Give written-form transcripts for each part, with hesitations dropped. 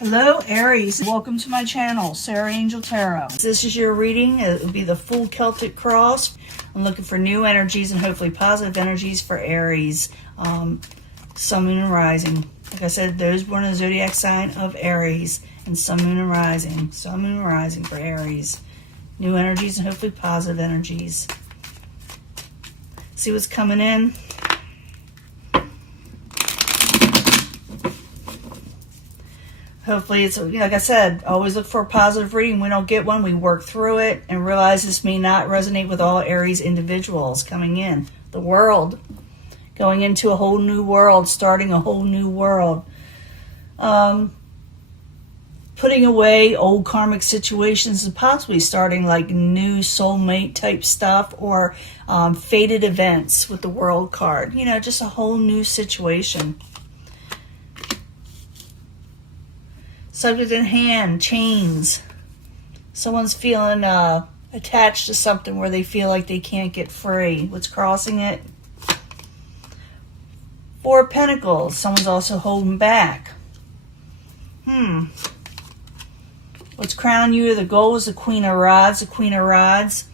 Hello Aries, welcome to my channel, Sarah Angel Tarot. This is your reading. It will be the full Celtic cross. I'm looking for new energies and hopefully positive energies for Aries, Sun, Moon, and Rising. Like I said, those born in the zodiac sign of Aries and Sun, Moon, and Rising. Sun, Moon, and Rising for Aries. New energies and hopefully positive energies. See what's coming in. Hopefully it's, like I said, always look for a positive reading. We don't get one, we work through it and realize this may not resonate with all Aries individuals coming in. The world, going into a whole new world, starting a whole new world. Putting away old karmic situations and possibly starting like new soulmate type stuff or fated events with the World card. Just a whole new situation. Subject in hand, chains. Someone's feeling attached to something where they feel like they can't get free. What's crossing it? Four of Pentacles. Someone's also holding back. What's crowning you? The goal is the Queen of Rods. The Queen of Rods,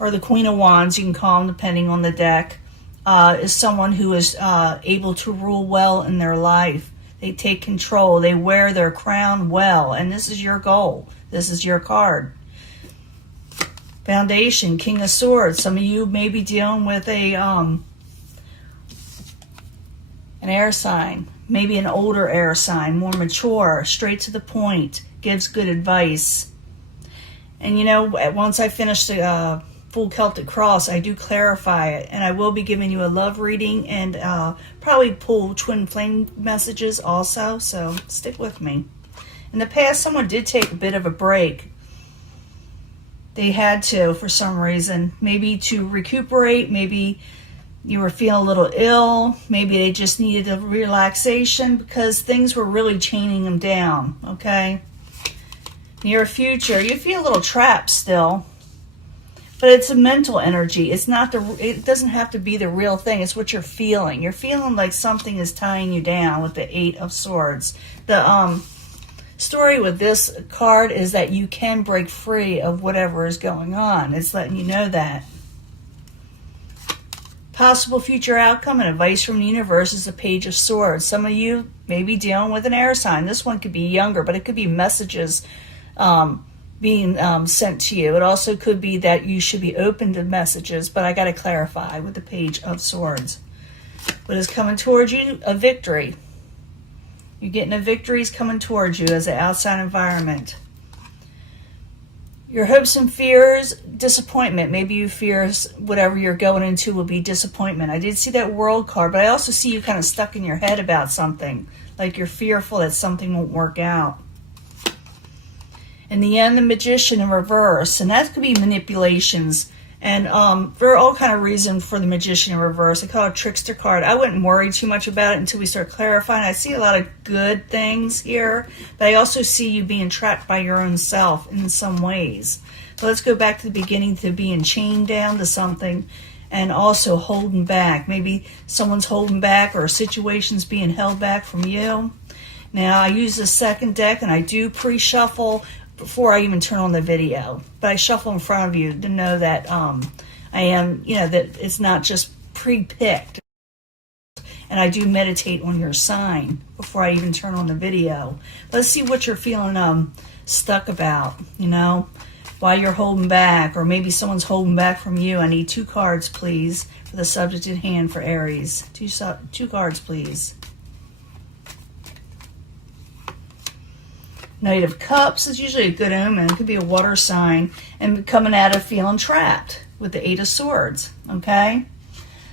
or the Queen of Wands, you can call them depending on the deck, is someone who is able to rule well in their life. They take control. They wear their crown well. And this is your goal. This is your card. Foundation, King of Swords. Some of you may be dealing with an air sign. Maybe an older air sign. More mature. Straight to the point. Gives good advice. And once I finish the full Celtic cross, I do clarify it, and I will be giving you a love reading and probably pull twin flame messages also, so stick with me. In the past, someone did take a bit of a break. They had to for some reason, maybe to recuperate, maybe you were feeling a little ill, maybe they just needed a relaxation because things were really chaining them down, okay? Near future, you feel a little trapped still. But it's a mental energy. It's not it doesn't have to be the real thing. It's what you're feeling. You're feeling like something is tying you down with the Eight of Swords. The story with this card is that you can break free of whatever is going on. It's letting you know that. Possible future outcome and advice from the universe is the Page of Swords. Some of you may be dealing with an air sign. This one could be younger, but it could be messages being sent to you. It also could be that you should be open to messages, but I got to clarify with the Page of Swords. What is coming towards you? A victory. You're getting a victory is coming towards you as an outside environment. Your hopes and fears, disappointment. Maybe you fear whatever you're going into will be disappointment. I did see that World card, but I also see you kind of stuck in your head about something. Like you're fearful that something won't work out. In the end, the Magician in reverse, and that could be manipulations. And there are all kind of reasons for the Magician in reverse. I call it a trickster card. I wouldn't worry too much about it until we start clarifying. I see a lot of good things here, but I also see you being trapped by your own self in some ways. So let's go back to the beginning, to being chained down to something and also holding back. Maybe someone's holding back or a situation's being held back from you. Now, I use the second deck and I do pre-shuffle before I even turn on the video, but I shuffle in front of you to know that I am, that it's not just pre-picked. And I do meditate on your sign before I even turn on the video. Let's see what you're feeling stuck about, why you're holding back, or maybe someone's holding back from you. I need two cards, please, for the subject at hand for Aries. Two cards, please. Knight of Cups is usually a good omen. It could be a water sign and coming out of feeling trapped with the Eight of Swords, okay?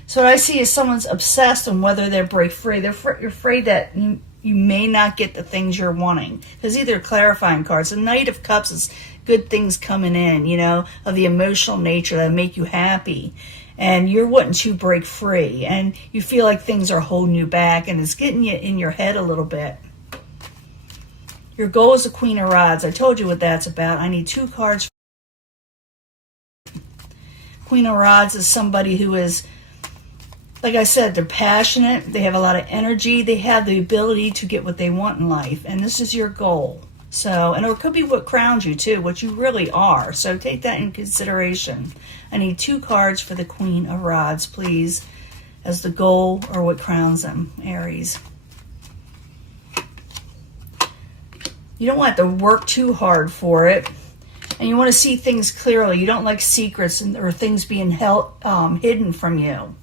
So what I see is someone's obsessed on whether they'll break free. You're afraid that you may not get the things you're wanting. Because either clarifying cards. The Knight of Cups is good things coming in, of the emotional nature that make you happy. And you're wanting to break free. And you feel like things are holding you back and it's getting you in your head a little bit. Your goal is the Queen of Rods. I told you what that's about. I need two cards. Queen of Rods is somebody who is Like I said, they're passionate. They have a lot of energy. They have the ability to get what they want in life. And this is your goal. So, and it could be what crowns you too, what you really are. So take that in consideration. I need 2 cards for the Queen of Rods, please, as the goal or what crowns them, Aries. You don't want to work too hard for it. And you want to see things clearly. You don't like secrets or things being hidden from you.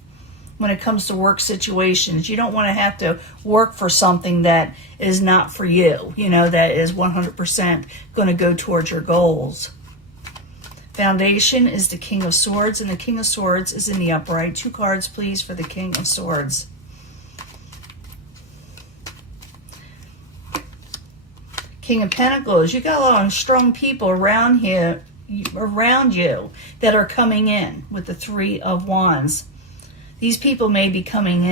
When it comes to work situations, you don't want to have to work for something that is not for you, that is 100% going to go towards your goals. Foundation is the King of Swords, and the King of Swords is in the upright. 2 cards, please, for the King of Swords. King of Pentacles, you got a lot of strong people around you that are coming in with the 3 of Wands. These people may be coming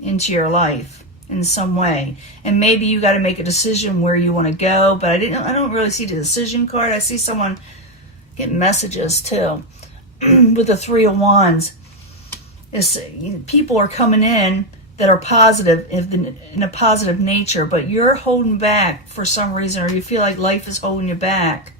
into your life in some way. And maybe you got to make a decision where you want to go, but I don't really see the decision card. I see someone getting messages too with the 3 of Wands. People are coming in that are positive in a positive nature, but you're holding back for some reason, or you feel like life is holding you back.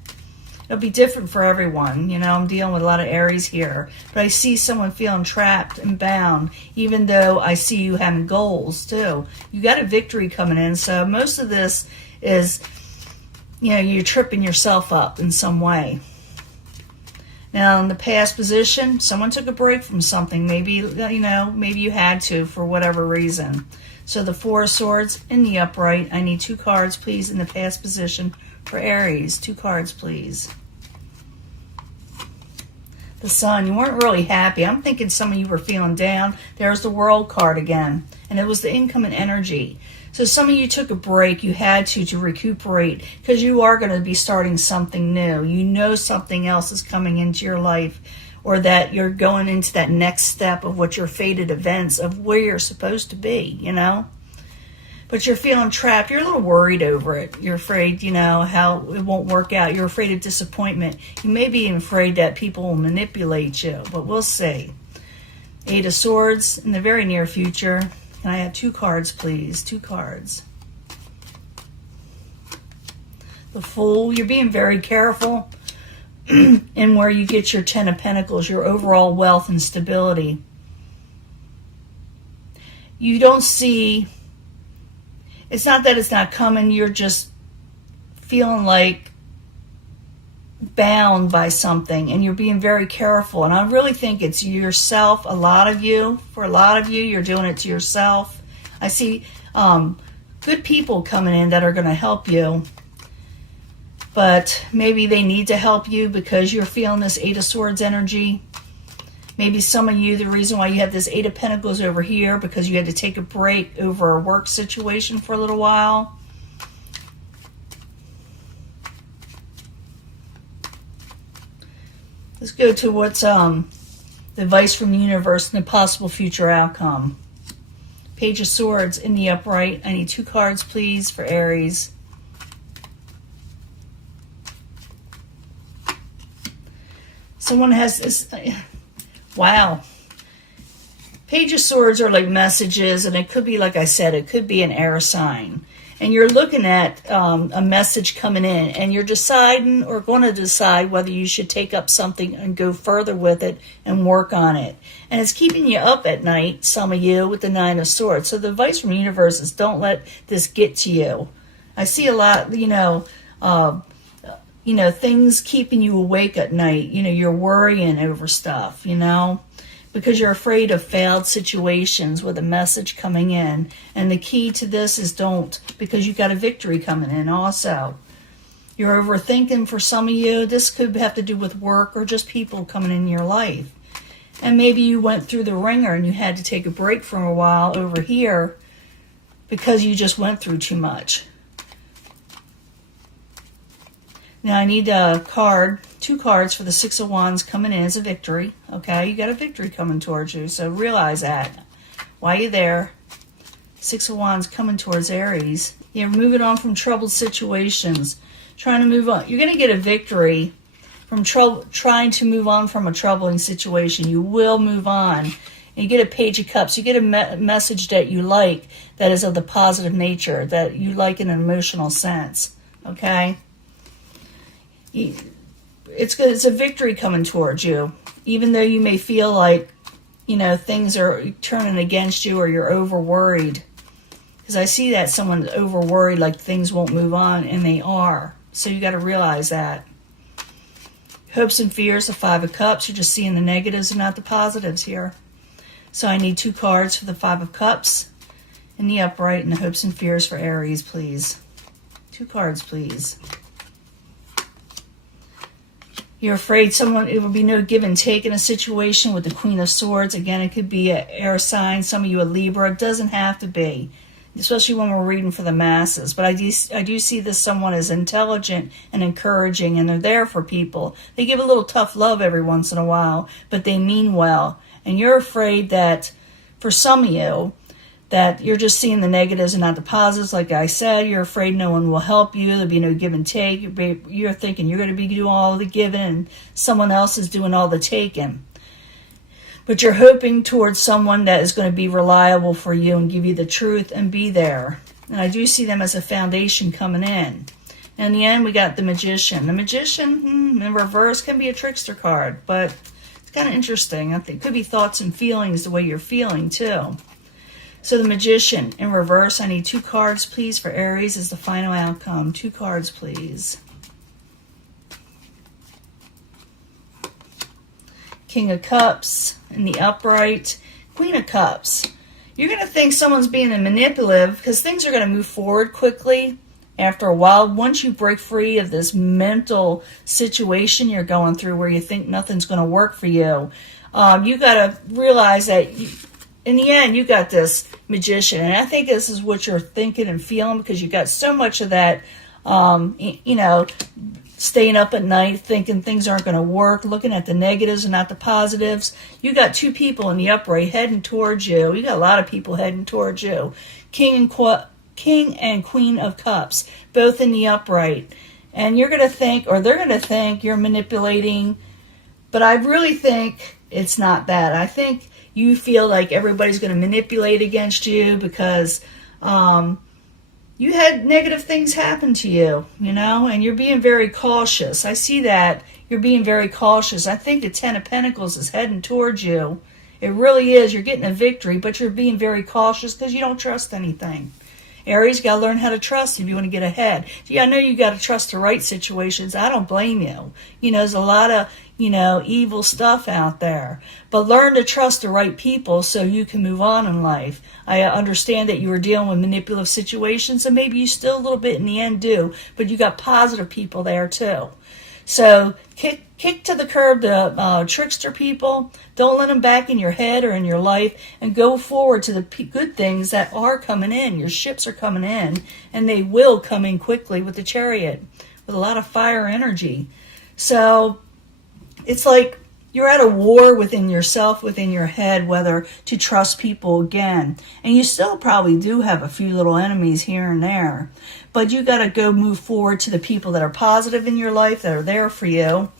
It'll be different for everyone. I'm dealing with a lot of Aries here. But I see someone feeling trapped and bound, even though I see you having goals, too. You got a victory coming in. So most of this is, you're tripping yourself up in some way. Now, in the past position, someone took a break from something. Maybe, maybe you had to for whatever reason. So the 4 of Swords in the upright. I need 2 cards, please, in the past position for Aries. 2 cards, please. The Sun, you weren't really happy. I'm thinking some of you were feeling down. There's the World card again, and it was the incoming energy. So some of you took a break. You had to recuperate, because you are going to be starting something new. Something else is coming into your life, or that you're going into that next step of what your fated events of where you're supposed to be, But you're feeling trapped. You're a little worried over it. You're afraid, how it won't work out. You're afraid of disappointment. You may be afraid that people will manipulate you, but we'll see. 8 of Swords in the very near future. Can I have 2 cards, please? 2 cards. The Fool. You're being very careful in where you get your 10 of Pentacles, your overall wealth and stability. You don't see... It's not that it's not coming, you're just feeling like bound by something, and you're being very careful. And I really think it's yourself, for a lot of you, you're doing it to yourself. I see good people coming in that are going to help you, but maybe they need to help you because you're feeling this 8 of Swords energy. Maybe some of you, the reason why you have this 8 of Pentacles over here, because you had to take a break over a work situation for a little while. Let's go to what's the advice from the universe and the possible future outcome. Page of Swords in the upright. I need 2 cards, please, for Aries. Someone has this... Wow. Page of Swords are like messages, and it could be, like I said, it could be an air sign. And you're looking at a message coming in, and you're deciding or going to decide whether you should take up something and go further with it and work on it. And it's keeping you up at night, some of you, with the 9 of Swords. So the advice from the universe is don't let this get to you. I see a lot, things keeping you awake at night. You're worrying over stuff, because you're afraid of failed situations with a message coming in. And the key to this is don't, because you've got a victory coming in also. You're overthinking for some of you. This could have to do with work or just people coming in your life. And maybe you went through the ringer and you had to take a break for a while over here because you just went through too much. Now I need a card, 2 cards for the 6 of Wands coming in as a victory. Okay, you got a victory coming towards you, so realize that. While you're there, 6 of Wands coming towards Aries. You're moving on from troubled situations, trying to move on. You're going to get a victory from trying to move on from a troubling situation. You will move on. And you get a Page of Cups. You get a message that you like, that is of the positive nature, that you like in an emotional sense. Okay? It's good. It's a victory coming towards you. Even though you may feel like, things are turning against you or you're over worried. Because I see that someone's over worried, like things won't move on, and they are. So you got to realize that. Hopes and fears, the Five of Cups. You're just seeing the negatives and not the positives here. So I need 2 cards for the Five of Cups in the upright and the hopes and fears for Aries, please. 2 cards, please. You're afraid it will be no give and take in a situation with the Queen of Swords. Again, it could be an air sign, some of you a Libra. It doesn't have to be, especially when we're reading for the masses. But I do see this someone is intelligent and encouraging, and they're there for people. They give a little tough love every once in a while, but they mean well. And you're afraid that, for some of you, that you're just seeing the negatives and not the positives. Like I said, you're afraid no one will help you. There'll be no give and take. You're thinking you're going to be doing all the giving and someone else is doing all the taking. But you're hoping towards someone that is going to be reliable for you and give you the truth and be there. And I do see them as a foundation coming in. And in the end, we got the Magician. The Magician, in reverse, can be a trickster card. But it's kind of interesting. I think it could be thoughts and feelings the way you're feeling, too. So the Magician, in reverse, I need 2 cards, please, for Aries as the final outcome. 2 cards, please. King of Cups in the upright. Queen of Cups. You're going to think someone's being manipulative because things are going to move forward quickly after a while. Once you break free of this mental situation you're going through where you think nothing's going to work for you, you got to realize that in the end, you got this Magician. And I think this is what you're thinking and feeling because you got so much of that, staying up at night, thinking things aren't going to work, looking at the negatives and not the positives. You got 2 people in the upright heading towards you. You got a lot of people heading towards you. King and Queen of Cups, both in the upright. And you're going to think, or they're going to think, you're manipulating. But I really think it's not that. I think you feel like everybody's going to manipulate against you because you had negative things happen to you, and you're being very cautious. I see that you're being very cautious. I think the 10 of Pentacles is heading towards you. It really is. You're getting a victory, but you're being very cautious because you don't trust anything. Aries, you got to learn how to trust if you want to get ahead. Yeah, I know you got to trust the right situations. I don't blame you. There's a lot of, evil stuff out there. But learn to trust the right people so you can move on in life. I understand that you were dealing with manipulative situations, and maybe you still a little bit in the end do, but you got positive people there too. So kick to the curb the trickster people. Don't let them back in your head or in your life, and go forward to the good things that are coming in. Your ships are coming in, and they will come in quickly with the Chariot, with a lot of fire energy. So it's like you're at a war within yourself, within your head, whether to trust people again. And you still probably do have a few little enemies here and there. But you got to go move forward to the people that are positive in your life, that are there for you.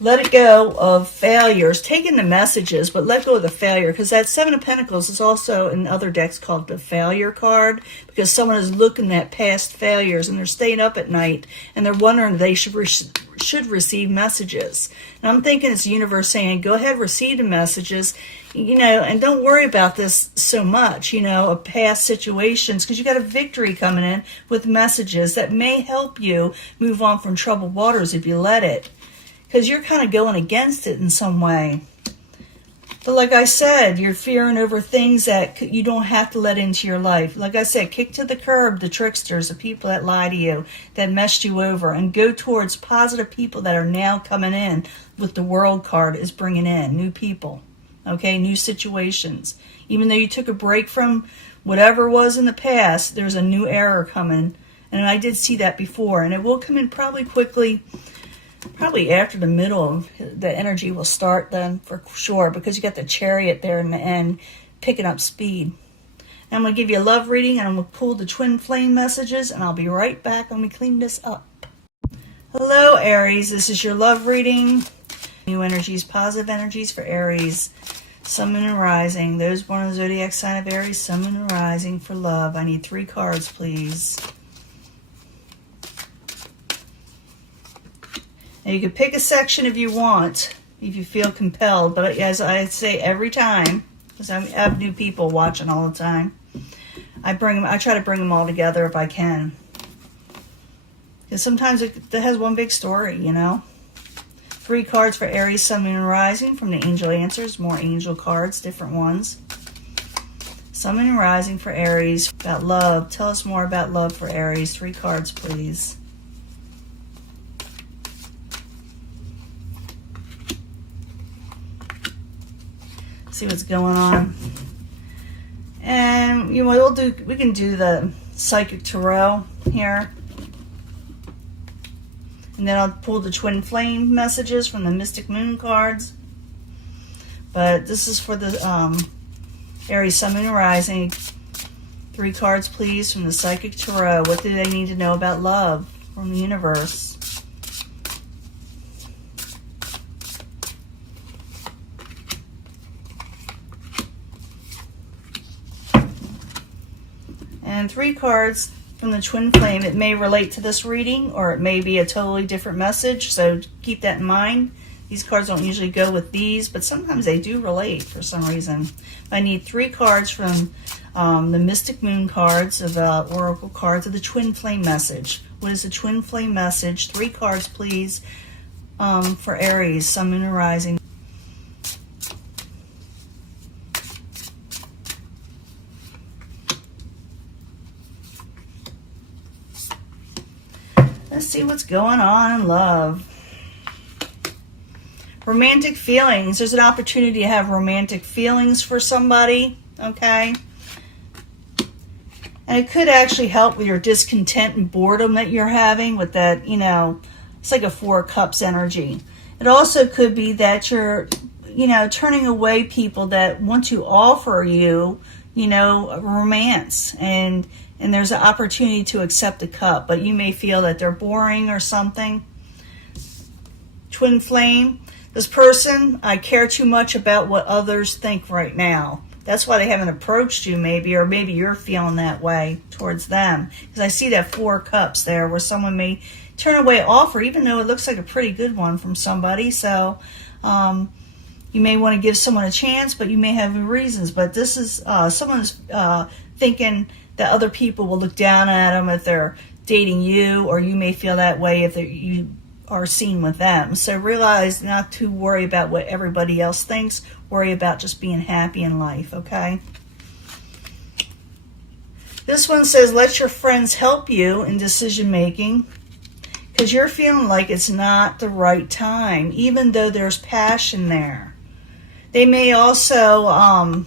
Let it go of failures. Take in the messages, but let go of the failure. Because that 7 of Pentacles is also in other decks called the failure card. Because someone is looking at past failures and they're staying up at night and they're wondering if they should receive messages. And I'm thinking it's the universe saying, go ahead, receive the messages, and don't worry about this so much, of past situations, because you got a victory coming in with messages that may help you move on from troubled waters if you let it. Because you're kind of going against it in some way. But like I said, you're fearing over things that you don't have to let into your life. Like I said, kick to the curb the tricksters, the people that lie to you, that messed you over, and go towards positive people that are now coming in with the World card is bringing in new people, okay, new situations. Even though you took a break from whatever was in the past, there's a new era coming. And I did see that before, and it will come in probably quickly. Probably after the middle, the energy will start then for sure, because you got the Chariot there in the end picking up speed. And I'm going to give you a love reading, and I'm going to pull the twin flame messages, and I'll be right back when we clean this up. Hello, Aries. This is your love reading. New energies, positive energies for Aries, Sun, Moon, and Rising. Those born in the zodiac sign of Aries, Sun, Moon, and Rising for love. I need 3 cards, please. Now you can pick a section if you want, if you feel compelled, but as I say every time, because I have new people watching all the time, I try to bring them all together if I can. Because sometimes it has one big story, you know. 3 cards for Aries, Sun, Moon, and Rising from the Angel Answers. More angel cards, different ones. Sun, Moon, and Rising for Aries. About love. Tell us more about love for Aries. 3 cards, please. See what's going on. And you know, we can do the Psychic Tarot here. And then I'll pull the Twin Flame messages from the Mystic Moon cards. But this is for the Aries, Sun, Moon, and Rising. 3 cards, please, from the Psychic Tarot. What do they need to know about love from the universe? And 3 cards from the Twin Flame. It may relate to this reading, or it may be a totally different message, so keep that in mind. These cards don't usually go with these, but sometimes they do relate for some reason. I need 3 cards from the Mystic Moon cards, of Oracle cards, of the Twin Flame message. What is the Twin Flame message? 3 cards, please, for Aries, Sun, Moon, and Rising. Let's see what's going on in love. Romantic feelings. There's an opportunity to have romantic feelings for somebody, okay? And it could actually help with your discontent and boredom that you're having with that, you know, it's like a 4 of Cups energy. It also could be that you're, you know, turning away people that want to offer you, you know, romance, and there's an opportunity to accept a cup, but you may feel that they're boring or something. Twin Flame, this person, I care too much about what others think right now. That's why they haven't approached you, maybe, or maybe you're feeling that way towards them. Because I see that 4 of Cups there, where someone may turn away an offer, even though it looks like a pretty good one from somebody. So you may want to give someone a chance, but you may have reasons. But this is someone's thinking that other people will look down at them if they're dating you, or you may feel that way if you are seen with them. So realize not to worry about what everybody else thinks. Worry about just being happy in life, okay? This one says, let your friends help you in decision making, because you're feeling like it's not the right time, even though there's passion there. They may also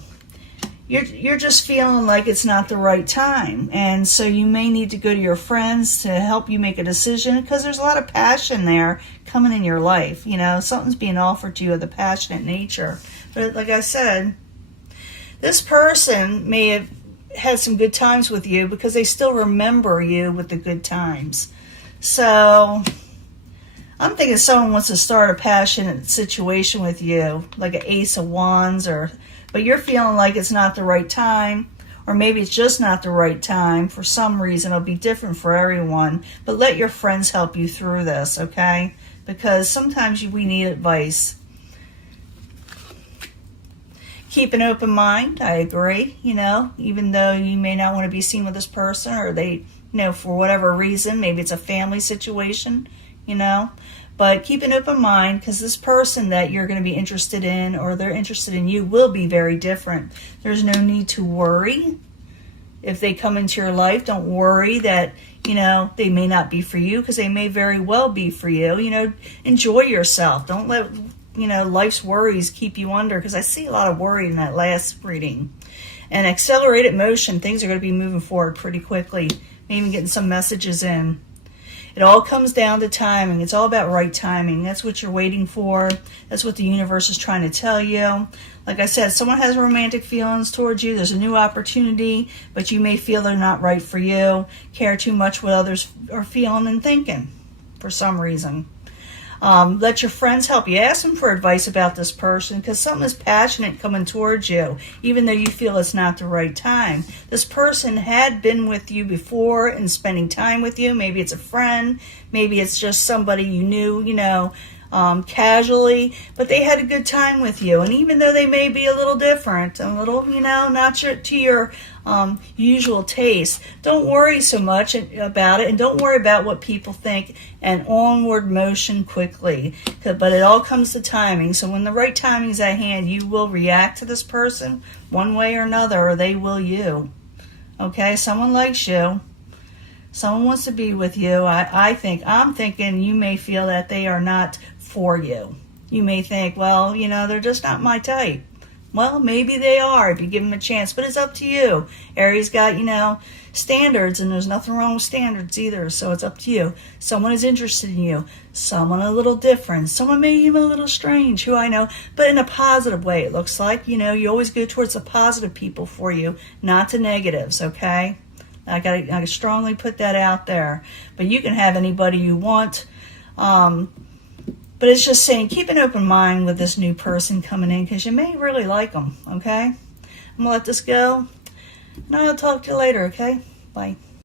you're just feeling like it's not the right time, and so you may need to go to your friends to help you make a decision, because there's a lot of passion there coming in your life. You know, something's being offered to you of the passionate nature. But like I said, this person may have had some good times with you because they still remember you with the good times. So I'm thinking someone wants to start a passionate situation with you, like an Ace of Wands, but you're feeling like it's not the right time, or maybe it's just not the right time for some reason. It'll be different for everyone, but let your friends help you through this, okay? Because sometimes we need advice. Keep an open mind. I agree, you know, even though you may not want to be seen with this person, or they, you know, for whatever reason, maybe it's a family situation, you know. But keep an open mind, because this person that you're going to be interested in, or they're interested in you, will be very different. There's no need to worry if they come into your life. Don't worry that, you know, they may not be for you, because they may very well be for you. You know, enjoy yourself. Don't let, you know, life's worries keep you under, because I see a lot of worry in that last reading. And accelerated motion, things are going to be moving forward pretty quickly. Maybe even getting some messages in. It all comes down to timing. It's all about right timing. That's what you're waiting for. That's what the universe is trying to tell you. Like I said, someone has romantic feelings towards you. There's a new opportunity, but you may feel they're not right for you. Care too much what others are feeling and thinking for some reason. Let your friends help you. Ask them for advice about this person, because something is passionate coming towards you, even though you feel it's not the right time. This person had been with you before and spending time with you. Maybe it's a friend. Maybe it's just somebody you knew, casually, but they had a good time with you. And even though they may be a little different, a little, not to your usual taste, don't worry so much about it, and don't worry about what people think, and onward motion quickly. But it all comes to timing. So when the right timing is at hand, you will react to this person one way or another, or they will you. Okay, someone likes you. Someone wants to be with you. I'm thinking you may feel that they are not for you. You may think, well, they're just not my type. Well, maybe they are if you give them a chance, but it's up to you. Aries got, standards, and there's nothing wrong with standards either, so it's up to you. Someone is interested in you. Someone a little different. Someone maybe even a little strange, who I know, but in a positive way, it looks like. You always go towards the positive people for you, not the negatives, okay? I gotta strongly put that out there. But you can have anybody you want. But it's just saying, keep an open mind with this new person coming in, because you may really like them, okay? I'm going to let this go, and I'll talk to you later, okay? Bye.